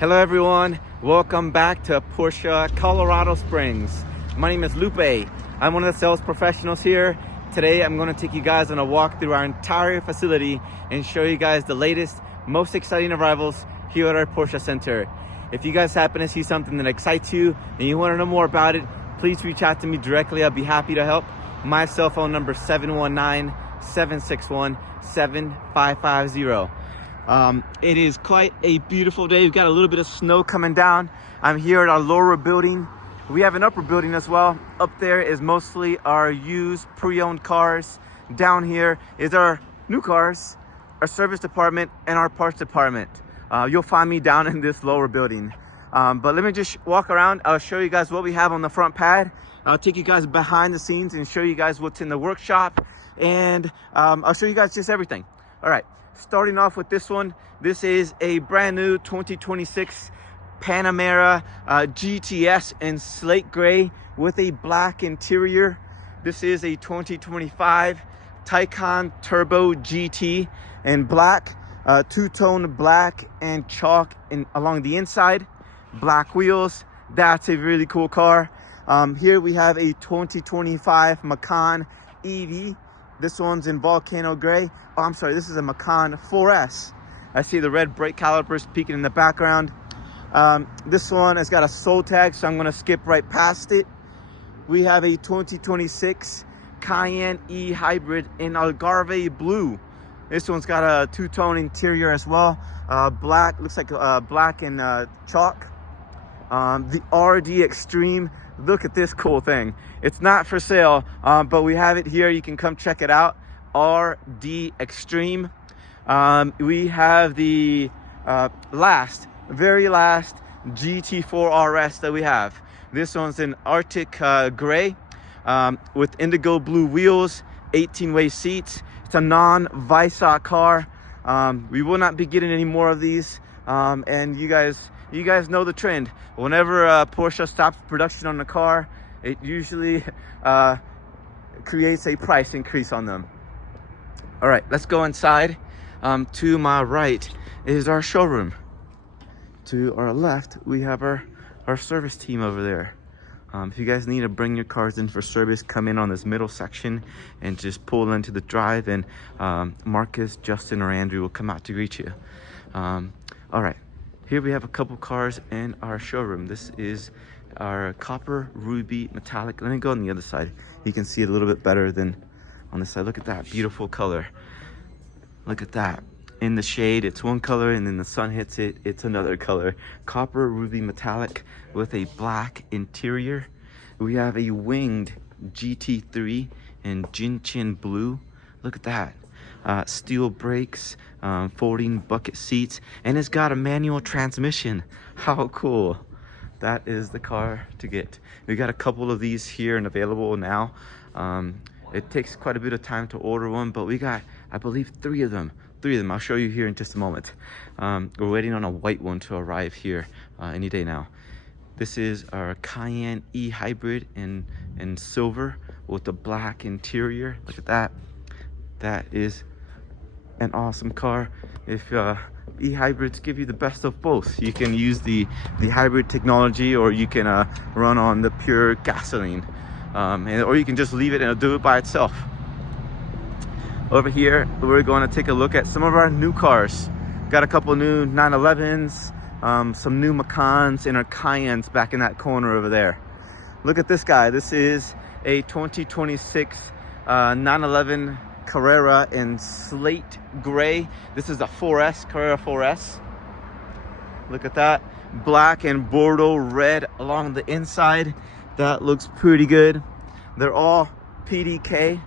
Hello everyone, welcome back to Porsche Colorado Springs. My name is Lupe. I'm one of the sales professionals here. Today I'm going to take you guys on a walk through our entire facility and show you guys the latest, most exciting arrivals here at our Porsche Center. If you guys happen to see something that excites you and you want to know more about it, please reach out to me directly. I'll be happy to help. My cell phone number is 719-761-7550. It is quite a beautiful day. We've got a little bit of snow coming down. I'm here at our lower building. We have an upper building as well. Up there is mostly our used pre-owned cars. Down here is our new cars, our service department, and our parts department. You'll find me down in this lower building. But let me just walk around. I'll show you guys what we have on the front pad. I'll take you guys behind the scenes and show you guys what's in the workshop. And I'll show you guys just everything. All right, starting off with this one. This is a brand new 2026 Panamera GTS in slate gray with a black interior. This is a 2025 Taycan Turbo GT in black, two-tone black and chalk along the inside. Black wheels. That's a really cool car. Here we have a 2025 Macan EV. This one's in volcano gray. Oh, I'm sorry, this is a Macan 4S. I see the red brake calipers peeking in the background. This one has got a soul tag, so I'm gonna skip right past it. We have a 2026 Cayenne E Hybrid in Algarve blue. This one's got a two-tone interior as well. Black, looks like black and chalk. The RD Extreme. Look at this cool thing. It's not for sale, but we have it here. You can come check it out. RD Extreme. We have the very last GT4 RS that we have. This one's in Arctic gray with indigo blue wheels, 18-way seats. It's a non-Weissach car. We will not be getting any more of these, and you guys know the trend. Whenever Porsche stops production on the car, it usually creates a price increase on them. All right, let's go inside. To my right is our showroom. To our left, we have our service team over there. If you guys need to bring your cars in for service, come in on this middle section and just pull into the drive, and Marcus, Justin, or Andrew will come out to greet you. All right. Here we have a couple cars in our showroom. This is our copper ruby metallic. Let me go on the other side. You can see it a little bit better than on this side. Look at that beautiful color. Look at that. In the shade, it's one color, and then the sun hits it, it's another color. Copper ruby metallic with a black interior. We have a winged GT3 in gentian blue. Look at that. Steel brakes, folding bucket seats, and it's got a manual transmission. How cool. That is the car to get. We got a couple of these here and available now. It takes quite a bit of time to order one, but we got, I believe, three of them. I'll show you here in just a moment. We're waiting on a white one to arrive here any day now. This is our Cayenne E Hybrid in silver with the black interior. Look at that. That is an awesome car. If e-hybrids give you the best of both, you can use the hybrid technology, or you can run on the pure gasoline, or you can just leave it and do it by itself. Over here, we're going to take a look at some of our new cars. Got a couple new 911s, some new Macans, and our Cayennes back in that corner over there. Look at this guy. This is a 2026 911 Carrera in slate gray. This is a 4S, Carrera 4S. Look at that. Black and Bordeaux red along the inside. That looks pretty good. They're all PDK.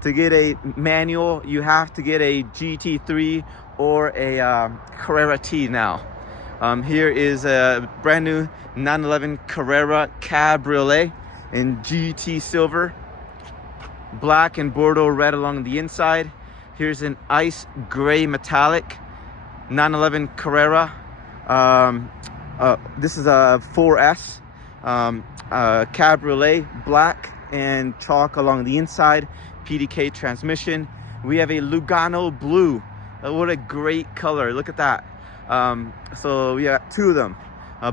To get a manual, you have to get a GT3 or a Carrera T now. Here is a brand new 911 Carrera Cabriolet in GT silver. Black and Bordeaux red along the inside. Here's an ice gray metallic 911 Carrera. This is a 4S Cabriolet, black and chalk along the inside. PDK transmission. We have a Lugano blue. What a great color. Look at that. So we got two of them,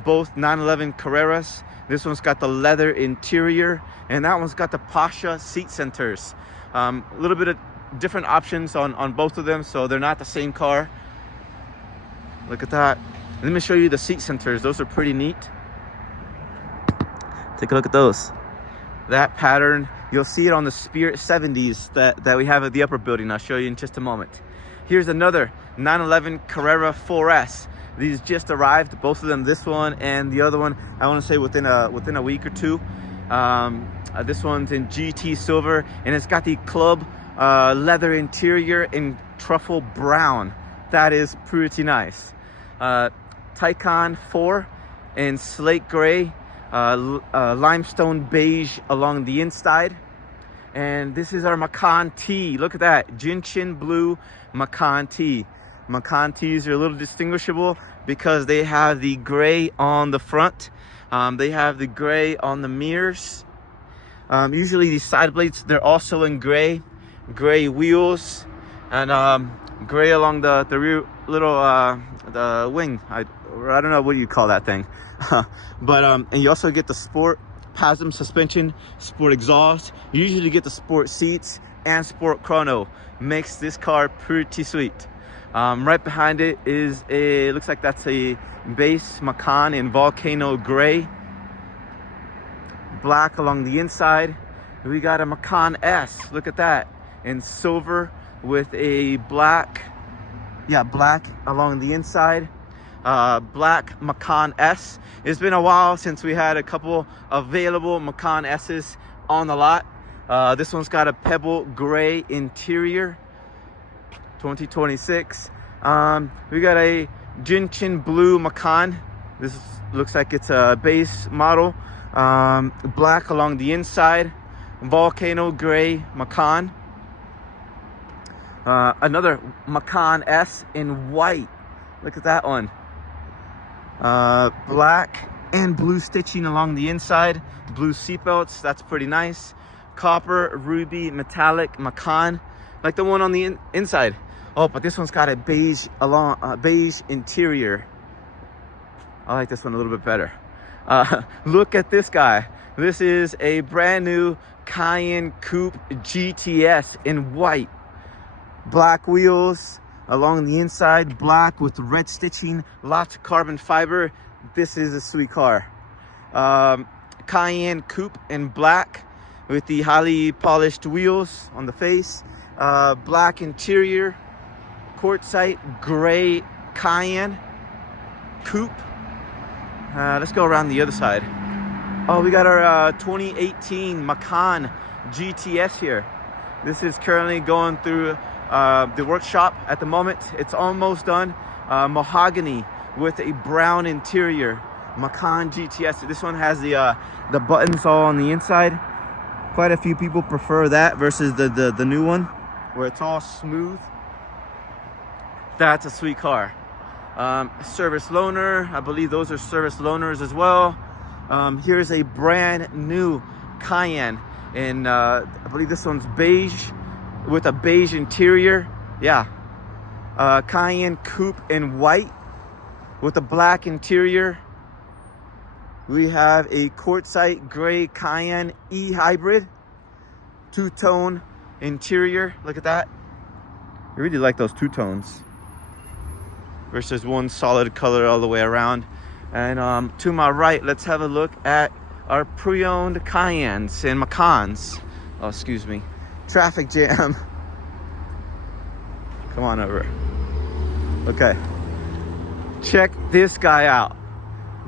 both 911 Carreras. This one's got the leather interior, and that one's got the Porsche seat centers. A little bit of different options on both of them, so they're not the same car. Look at that. Let me show you the seat centers. Those are pretty neat. Take a look at those. That pattern, you'll see it on the Spirit 70s that we have at the upper building. I'll show you in just a moment. Here's another 911 Carrera 4S. These just arrived, both of them, this one and the other one, I want to say within a week or two. This one's in GT silver, and it's got the club leather interior in truffle brown. That is pretty nice. Taycan 4 in slate gray, limestone beige along the inside. And this is our Macan T. Look at that, gentian blue Macan T. Macan Ts are a little distinguishable because they have the gray on the front. They have the gray on the mirrors. Usually these side plates, they're also in gray wheels, and gray along the rear little the wing. I don't know what you call that thing. But and you also get the sport PASM suspension, sport exhaust. You usually get the sport seats and sport chrono. Makes this car pretty sweet. Right behind it is looks like that's a base Macan in volcano gray, black along the inside. We got a Macan S, look at that, in silver with a black along the inside. Black Macan S. It's been a while since we had a couple available Macan S's on the lot. This one's got a pebble gray interior, 2026. We got a gentian blue Macan. This looks like it's a base model. Black along the inside, volcano gray Macan. Another Macan S in white. Look at that one. Black and blue stitching along the inside, blue seatbelts. That's pretty nice. Copper ruby metallic Macan, like the one on the inside. Oh, but this one's got a beige interior. I like this one a little bit better. Look at this guy. This is a brand new Cayenne Coupe GTS in white. Black wheels along the inside, black with red stitching, lots of carbon fiber. This is a sweet car. Cayenne Coupe in black with the highly polished wheels on the face. Black interior, quartzite gray Cayenne Coupe. Let's go around the other side. Oh, we got our 2018 Macan GTS here. This is currently going through the workshop at the moment. It's almost done. Mahogany with a brown interior. Macan GTS. This one has the buttons all on the inside. Quite a few people prefer that versus the new one where it's all smooth. That's a sweet car. Service loaner. I believe those are service loaners as well. Here's a brand new Cayenne, and I believe this one's beige with a beige interior. Yeah. Cayenne Coupe in white with a black interior. We have a quartzite gray Cayenne E hybrid, two-tone interior. Look at that. I really like those two tones versus one solid color all the way around. And to my right, let's have a look at our pre-owned Cayennes and Macans. Oh, excuse me. Traffic jam. Come on over. Okay. Check this guy out.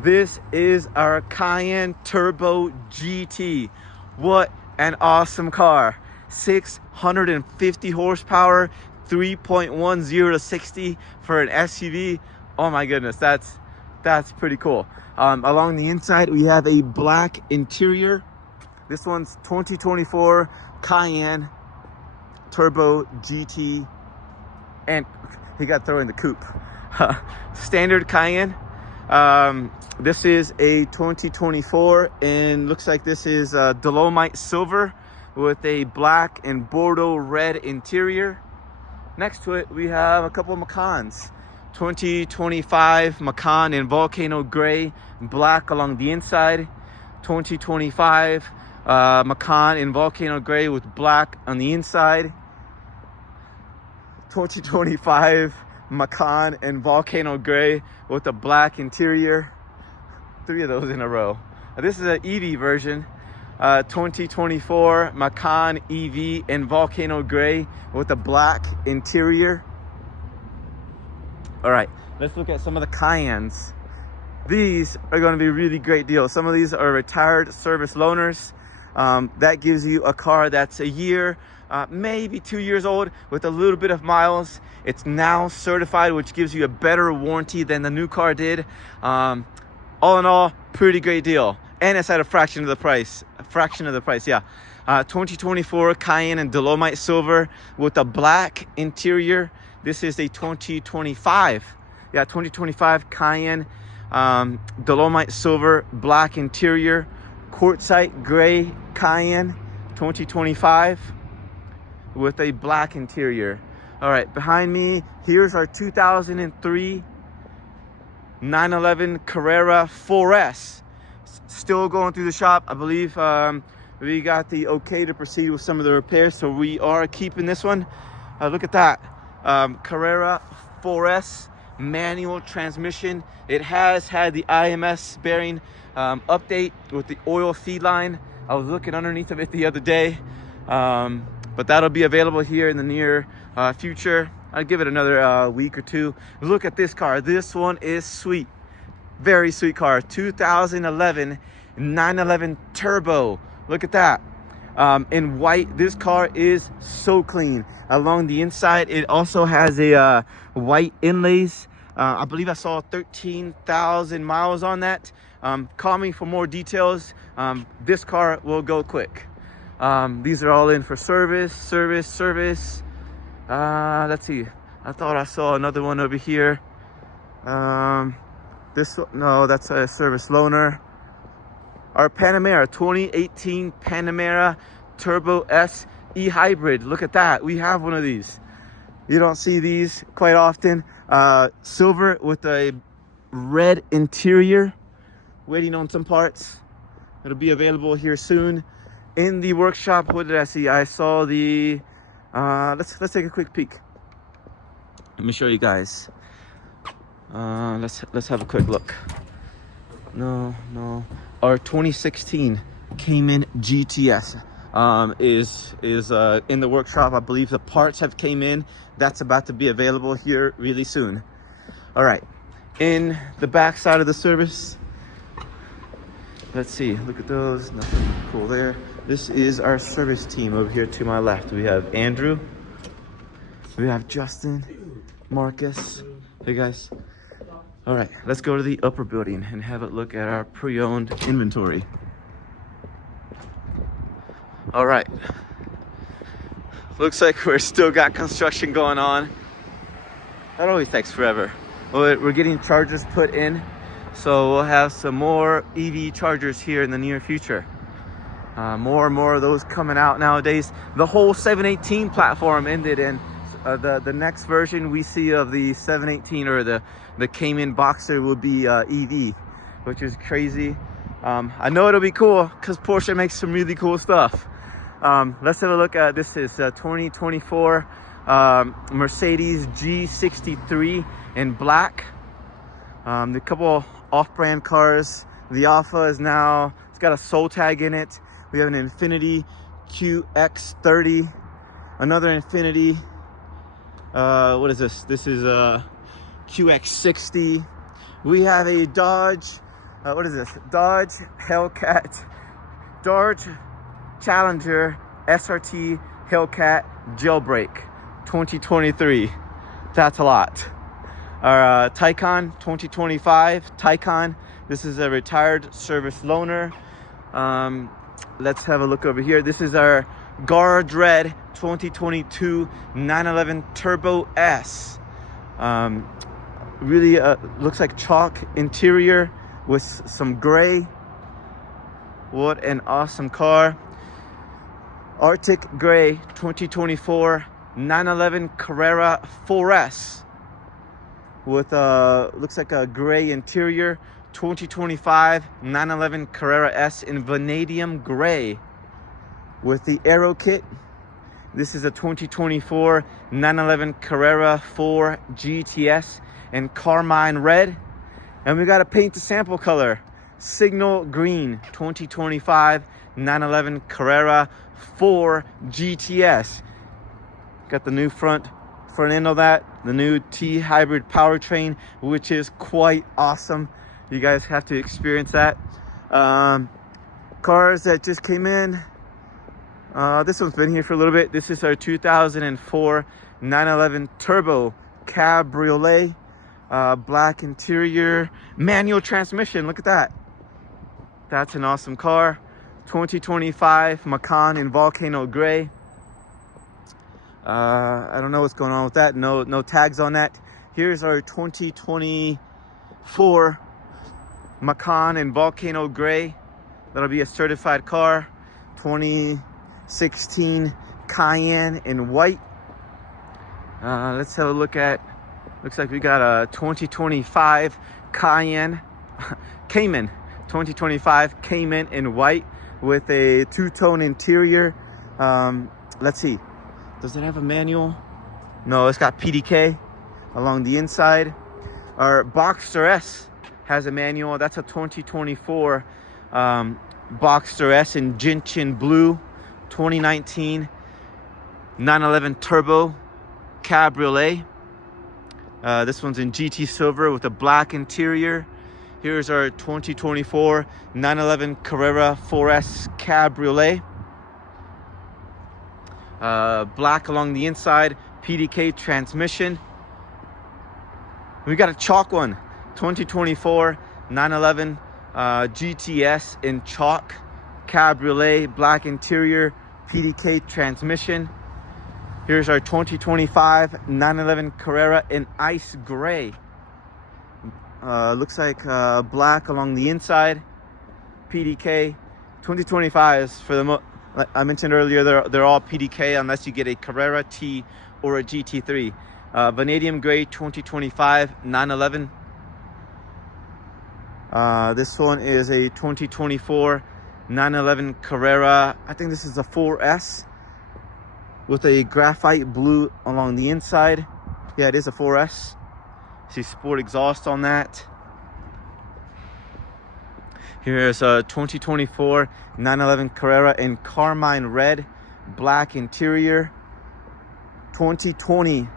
This is our Cayenne Turbo GT. What an awesome car. 650 horsepower, 3.10 to 60 for an SUV. Oh my goodness, that's pretty cool. Along the inside, we have a black interior. This one's 2024 Cayenne Turbo GT, and he got thrown in the coupe. Standard Cayenne. This is a 2024, and looks like this is Dolomite silver with a black and Bordeaux red interior. Next to it, we have a couple of Macans. 2025 Macan in Volcano Gray, black along the inside. 2025 Macan in Volcano Gray with black on the inside. 2025 Macan in Volcano Gray with a black interior. 3 of those in a row. This is an EV version. 2024 Macan EV in Volcano Gray with a black interior. All right, let's look at some of the Cayennes. These are going to be really great deals. Some of these are retired service loaners. That gives you a car that's a year, maybe 2 years old with a little bit of miles. It's now certified, which gives you a better warranty than the new car did. All in all, pretty great deal. And it's at a fraction of the price. Yeah. 2024 Cayenne in Dolomite Silver with a black interior. This is a 2025. Yeah, 2025 Cayenne Dolomite Silver, black interior. Quartzite Gray Cayenne 2025 with a black interior. All right, behind me, here's our 2003 911 Carrera 4S. Still going through the shop. I believe we got the okay to proceed with some of the repairs, so we are keeping this one. Look at that. Carrera 4S manual transmission. It has had the IMS bearing update with the oil feed line. I was looking underneath of it the other day, but that'll be available here in the near future. I'll give it another week or two. Look at this car. This one is sweet. Very sweet car. 2011 911 Turbo. Look at that. In white. This car is so clean. Along the inside, it also has a white inlays. I believe I saw 13,000 miles on that. Call me for more details. This car will go quick. These are all in for service. Let's see. I thought I saw another one over here. This one, no, that's a service loaner. Our Panamera, 2018 Panamera Turbo S E-Hybrid. Look at that. We have one of these. You don't see these quite often. Silver with a red interior. Waiting on some parts. It'll be available here soon. In the workshop, what did I see? I saw the... let's take a quick peek. Let me show you guys. Let's have a quick look. No. Our 2016 Cayman GTS is in the workshop. I believe the parts have came in. That's about to be available here really soon. All right, in the back side of the service, let's see. Look at those. Nothing cool there. This is our service team over here to my left. We have Andrew. We have Justin, Marcus. Hey guys. All right, let's go to the upper building and have a look at our pre-owned inventory. All right. Looks like we're still got construction going on. That always takes forever. Well, we're getting chargers put in, so we'll have some more EV chargers here in the near future. More and more of those coming out nowadays. The whole 718 platform ended, and the next version we see of the 718 or the Cayman Boxer will be EV, which is crazy. I know it'll be cool because Porsche makes some really cool stuff. Let's have a look at this. Is 2024 Mercedes G63 in black. The couple off-brand cars. The Alpha is now, it's got a soul tag in it. We have an Infiniti QX30, another Infiniti. What is this? This is a QX60. We have a Dodge. What is this? Dodge Hellcat. Dodge Challenger SRT Hellcat Jailbreak 2023. That's a lot. Our Taycan 2025 Taycan. This is a retired service loaner. Let's have a look over here. This is our Guard Red 2022 911 Turbo S. Really looks like chalk interior with some gray. What an awesome car. Arctic Gray 2024 911 Carrera 4S. with looks like a gray interior. 2025 911 Carrera S in vanadium gray with the aero kit. This is a 2024 911 Carrera 4 GTS in carmine red. And we got a paint to sample color, signal green. 2025 911 Carrera 4 GTS. Got the new front end of that, the new T hybrid powertrain, which is quite awesome. You guys have to experience that. Cars that just came in. This one's been here for a little bit. This is our 2004 911 Turbo Cabriolet. Black interior, manual transmission. Look at that. That's an awesome car. 2025 Macan in volcano gray. I don't know what's going on with that. No tags on that. Here's our 2024 Macan in volcano gray. That'll be a certified car. 2016 Cayenne in white. Let's have a look at. Looks like we got a 2025 Cayman 2025 Cayman in white with a two-tone interior. Let's see, does it have a manual? No, it's got PDK along the inside. Our Boxster S has a manual. That's a 2024 Boxster S in gentian blue. 2019 911 Turbo Cabriolet. This one's in GT silver with a black interior. Here's our 2024 911 Carrera 4S Cabriolet. Black along the inside, PDK transmission. We got a chalk one, 2024 911 GTS in chalk Cabriolet, black interior, PDK transmission. Here's our 2025 911 Carrera in ice gray. Looks like black along the inside, PDK. 2025s for the like I mentioned earlier, they're all PDK unless you get a Carrera T or a GT3. Vanadium gray 2025 911. This one is a 2024 911 Carrera. I think this is a 4S with a graphite blue along the inside. Yeah, it is a 4S. See sport exhaust on that. Here's a 2024 911 Carrera in carmine red, black interior. 2020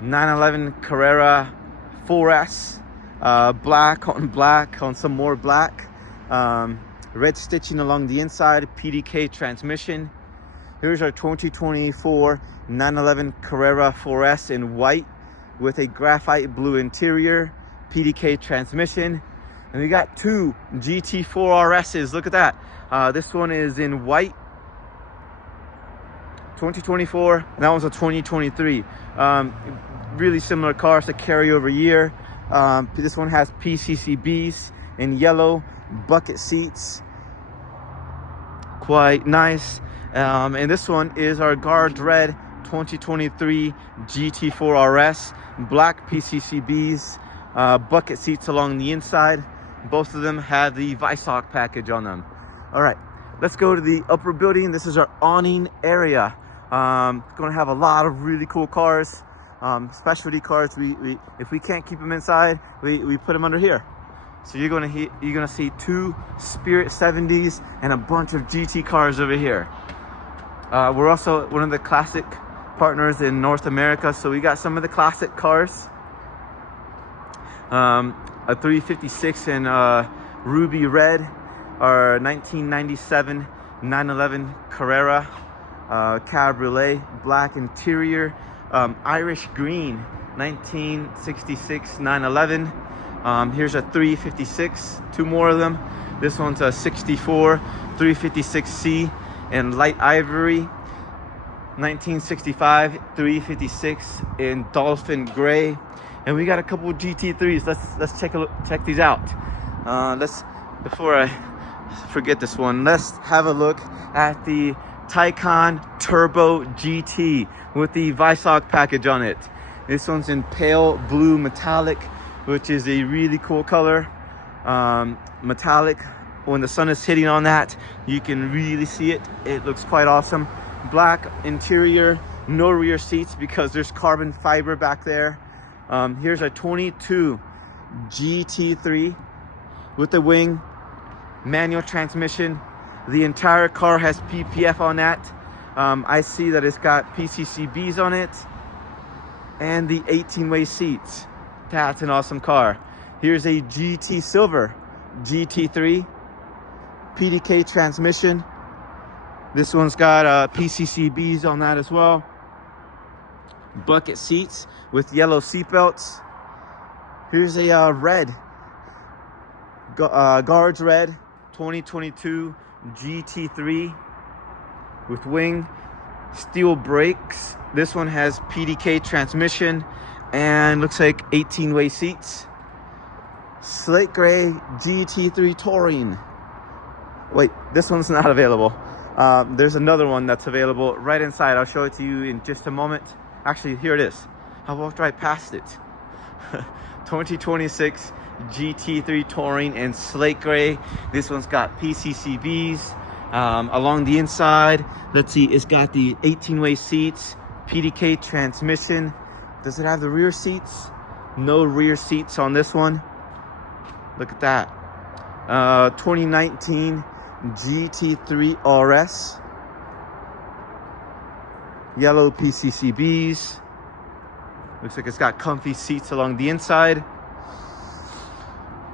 911 Carrera 4S, black on some more black. Red stitching along the inside, PDK transmission. Here's our 2024 911 Carrera 4S in white with a graphite blue interior, PDK transmission. And we got two GT4 RSs. Look at that. This one is in white, 2024, and that one's a 2023. Really similar cars, a carryover year. This one has PCCBs in yellow, bucket seats. Quite nice. And this one is our guard red 2023 GT4 RS, black PCCBs, bucket seats along the inside. Both of them have the Visoc package on them. All right, let's go to the upper building. This is our awning area. Going to have a lot of really cool cars, specialty cars. If we can't keep them inside, we put them under here. So you're gonna see two Spirit 70s and a bunch of GT cars over here. We're also one of the classic partners in North America, so we got some of the classic cars. A 356 in ruby red, our 1997 911 Carrera Cabriolet, black interior, Irish green 1966 911. Here's a 356, two more of them. This one's a 64 356C in light ivory, 1965 356 in dolphin gray. And we got a couple of GT3s. Let's check these out. Before I forget this one, let's have a look at the Taycan Turbo GT with the Visoc package on it. This one's in pale blue metallic, which is a really cool color. Metallic, when the sun is hitting on that, you can really see it. It looks quite awesome. Black interior, no rear seats because there's carbon fiber back there. Here's a 22 GT3 with the wing, manual transmission. The entire car has PPF on that. I see that it's got PCCBs on it and the 18-way seats. That's an awesome car. Here's a GT Silver GT3 PDK transmission. This one's got PCCBs on that as well. Bucket seats with yellow seat belts. Here's a red Guards Red 2022 GT3 with wing, steel brakes. This one has PDK transmission and looks like 18-way seats. Slate gray GT3 Touring. Wait, this one's not available. There's another one that's available right inside. I'll show it to you in just a moment. Actually, here it is. I walked right past it. 2026 GT3 Touring in slate gray. This one's got PCCBs along the inside. Let's see, it's got the 18-way seats, PDK transmission. Does it have the rear seats? No rear seats on this one. Look at that. 2019 GT3 RS. Yellow PCCBs. Looks like it's got comfy seats along the inside.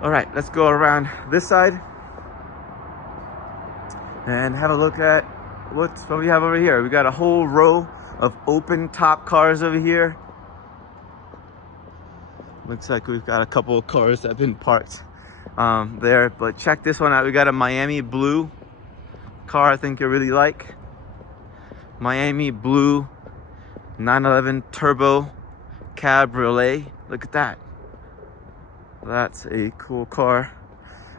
All right, let's go around this side and have a look at what we have over here. We got a whole row of open top cars over here. Looks like we've got a couple of cars that have been parked there, but check this one out. We got a Miami blue car I think you'll really like. Miami blue 911 turbo cabriolet. Look at that. That's a cool car.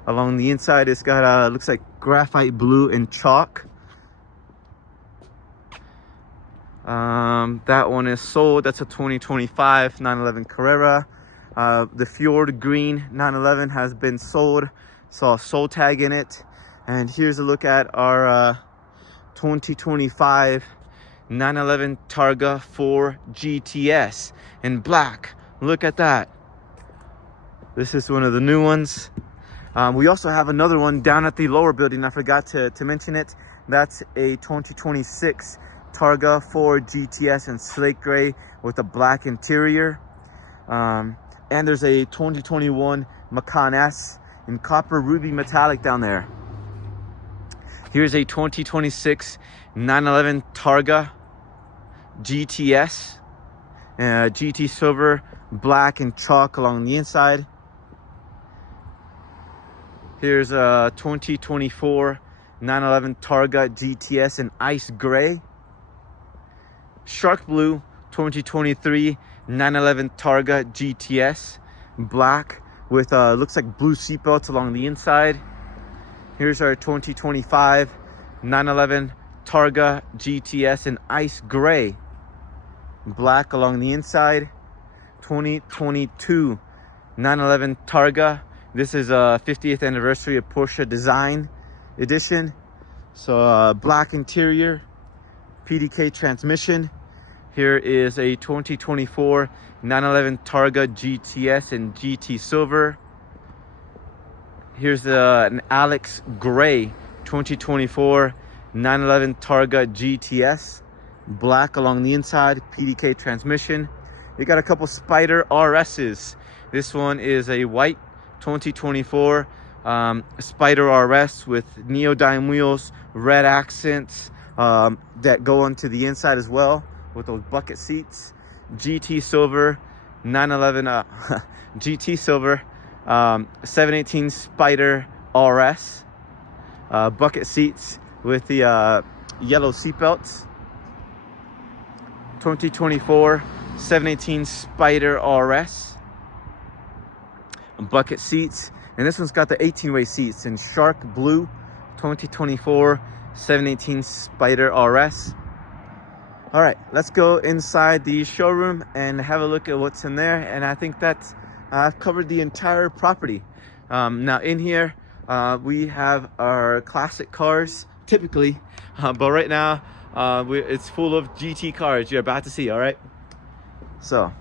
Along the inside, it's got looks like graphite blue and chalk. That one is sold. That's a 2025 911 Carrera. The Fjord Green 911 has been sold. Saw a sold tag in it. And here's a look at our 2025 911 Targa 4 GTS in black. Look at that. This is one of the new ones. We also have another one down at the lower building. I forgot to mention it. That's a 2026 Targa 4 GTS in slate gray with a black interior. And there's a 2021 Macan S in copper ruby metallic down there. Here's a 2026 911 Targa GTS. GT silver, black and chalk along the inside. Here's a 2024 911 Targa GTS in ice gray. Shark blue 2023 911 Targa GTS, black with looks like blue seatbelts along the inside. Here's our 2025 911 Targa GTS in ice gray, black along the inside. 2022 911 Targa. This is a 50th anniversary of Porsche Design Edition. So black interior, PDK transmission. Here is a 2024 911 Targa GTS in GT silver. Here's an Alex Gray 2024 911 Targa GTS, black along the inside, PDK transmission. You got a couple Spider RSs. This one is a white 2024 Spider RS with neodyme wheels, red accents that go onto the inside as well with those bucket seats. GT silver 911 GT silver 718 Spider RS, bucket seats with the yellow seat belts. 2024 718 Spider RS, bucket seats, and this one's got the 18-way seats in shark blue. 2024 718 Spider RS. All right, let's go inside the showroom and have a look at what's in there. And I think that I've covered the entire property. Now in here, we have our classic cars typically, but right now it's full of GT cars you're about to see. All right, so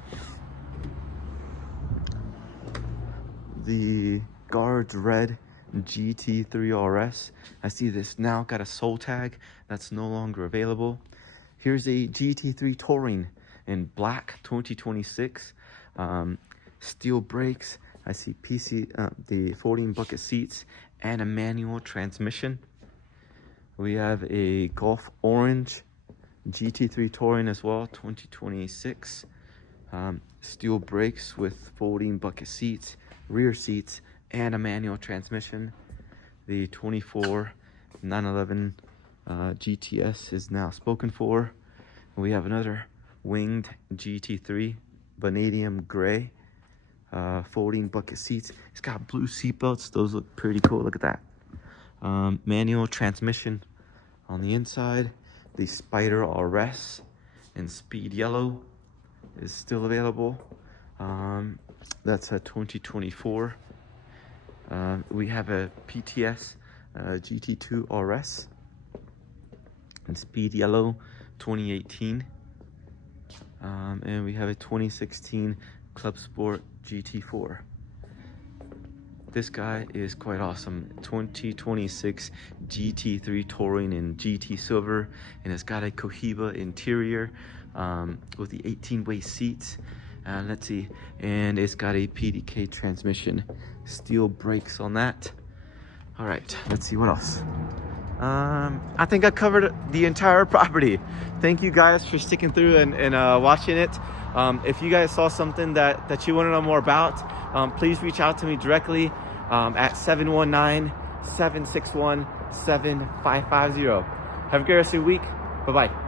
the Guards Red GT3 RS. I see this now got a soul tag that's no longer available. Here's a GT3 Touring in black 2026. Steel brakes. I see the folding bucket seats and a manual transmission. We have a Golf Orange GT3 Touring as well, 2026. Steel brakes with folding bucket seats, rear seats, and a manual transmission. The 24 911 GTS is now spoken for. We have another winged GT3 vanadium gray, folding bucket seats. It's got blue seat belts. Those look pretty cool. Look at that. Manual transmission on the inside. The Spider RS in speed yellow is still available. That's a 2024. We have a PTS GT2 RS in speed yellow 2018. And we have a 2016 Club Sport GT4. This guy is quite awesome. 2026 GT3 Touring in GT Silver, and it's got a Cohiba interior with the 18-way seats. Let's see, and it's got a PDK transmission, steel brakes on that. All right, let's see what else. I think I covered the entire property. Thank you guys for sticking through and watching it. If you guys saw something that you want to know more about, please reach out to me directly at 719-761-7550. Have a great rest of your week. Bye-bye.